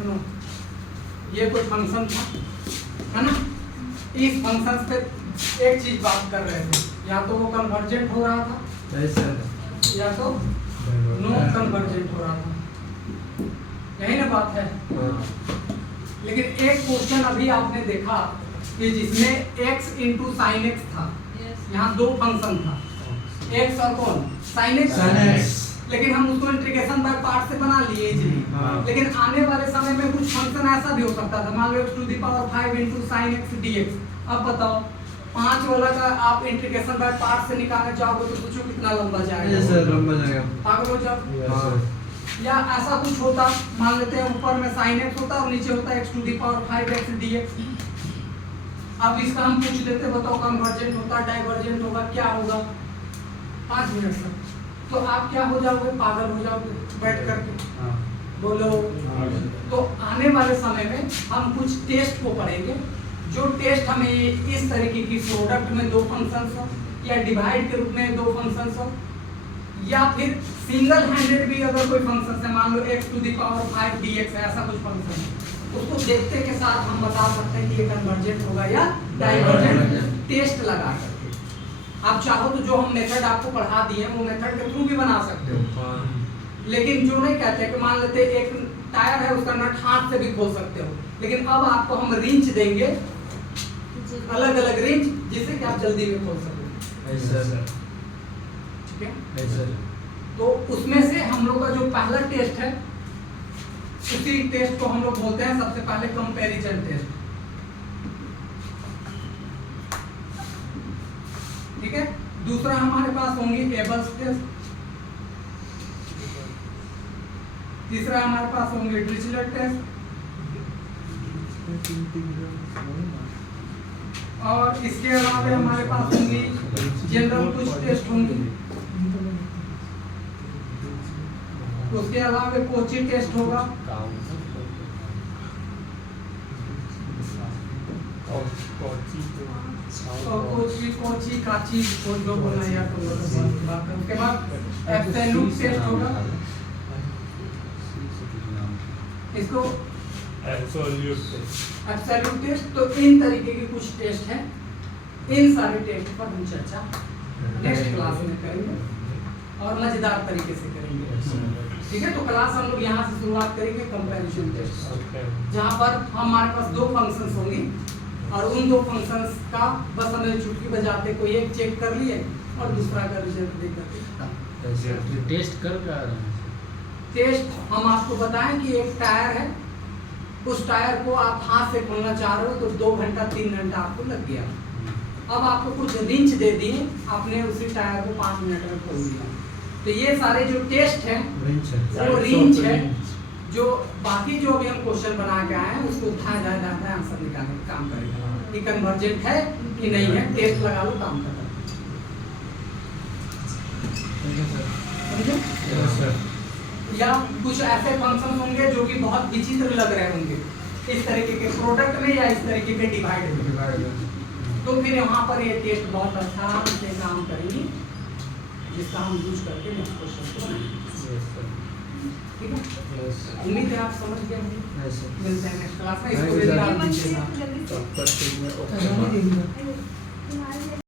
सुनो, ये कोई फंक्शन था, है ना। इस फंक्शन पे एक चीज बात कर रहे थे, या तो वो कन्वर्जेंट हो रहा था या तो नो कन्वर्जेंट हो रहा था, यही ना बात है। लेकिन एक क्वेश्चन अभी आपने देखा कि जिसमें x इंटू साइन एक्स था, यहाँ दो फंक्शन था, x और कौन साइन एक्स, लेकिन हम उसको इंटीग्रेशन बाय पार्ट से बना लिए इजीली। लेकिन आने वाले समय में कुछ फंक्शन ऐसा भी हो सकता था, मान लो x to the power 5 into sine x dx। अब बताओ 5 वाला का आप इंटीग्रेशन बाय पार्ट से निकालना चाहोगे तो सोचो कितना लंबा जाएगा। लंबा जाएगा, पागल हो जाओ। या ऐसा कुछ होता, मान लेते हैं ऊपर में sin x होता और नीचे होता x to the power 5x dx। अब इसका हम पूछ लेते, बताओ कन्वर्जेंट होता डाइवर्जेंट होगा क्या होगा? 5 मिनट तक तो आप क्या हो जाओगे, पागल हो जाओगे बैठ करके। बोलो। तो आने वाले समय में हम कुछ टेस्ट को पढ़ेंगे, जो टेस्ट हमें इस तरीके की प्रोडक्ट में दो फंक्शंस हो, या डिवाइड के रूप में दो फंक्शंस हो, या फिर सिंगल हैंडेड भी अगर कोई फंक्शन है, मान लो x to the power 5 dx है, ऐसा कुछ फंक्शन है, उसको देखते के साथ हम बता सकते हैं कि ये कन्वर्जेंट होगा या डाइवर्जेंट, टेस्ट लगा करके। आप चाहो तो जो हम मेथड आपको पढ़ा दिए वो मेथड के थ्रू भी बना सकते हो, लेकिन जो नहीं कहते कि मान लेते एक टायर है उसका नट हाथ से भी खोल सकते हो, लेकिन अब आपको हम रिंच देंगे, अलग अलग रिंच, जिससे कि आप जल्दी में खोल सको। ठीक है, तो उसमें से हम लोग का जो पहला टेस्ट है, उसी टेस्ट को हम लोग बोलते हैं सबसे पहले कंपैरिजन टेस्ट। ठीक है, दूसरा हमारे पास होंगे एबल्स टेस्ट, तीसरा हमारे पास होंगे डिरिचलेट टेस्ट, और इसके अलावा हमारे पास होंगी जनरल कुछ टेस्ट होंगे, उसके अलावा कोची टेस्ट होगा, कोची काची जो बोलना है तो उसके बाद एब्सोल्यूट टेस्ट होगा, इसको एब्सोल्यूट टेस्ट। तो इन तरीके के कुछ टेस्ट हैं, इन सारे टेस्ट पर हम चर्चा नेक्स्ट क्लास में करेंगे और मजेदार तरीके से करेंगे। ठीक है, तो क्लास हम लोग यहाँ से शुरुआत करेंगे कंपैरिजन टेस्ट, जहाँ पर हमारे पास दो फंक्शंस होंगे और उन दो फंक्शंस का बस हमें चुटकी बजाते कोई एक चेक कर लिए और दूसरा का रिजल्ट दे करके खत्म। टेस्ट कर रहा है। टेस्ट हम आपको बताएं कि एक टायर है, उस टायर को आप हाथ से खोलना चाह रहे हो तो 2 घंटा 3 घंटा आपको लग गया। अब आपको कुछ रिंच दे दिए, आपने उसी टायर को 5 मिनट में खोल दिया। तो ये सारे जो टेस्ट हैं वो रिंच है, जो बाकी जो अभी हम क्वेश्चन बना के आए हैं उसको धाए आंसर निकालने का काम करेगा कि कन्वर्जेंट है कि नहीं है, टेस्ट लगा लो काम खत्म। या कुछ ऐसे फंक्शन होंगे जो कि बहुत विचित्र लग रहे होंगे इस तरीके के प्रोडक्ट में या इस तरीके के डिवाइड में, तो फिर यहाँ पर ये टेस्ट बहुत अच्छा से काम करेंगे, जिसका हम यूज करके नेक्स्ट क्वेश्चन को बनाएंगे। ठीक है, उम्मीद है आप समझ गए होंगे। मिलते हैं नेक्स्ट क्लास में, इसको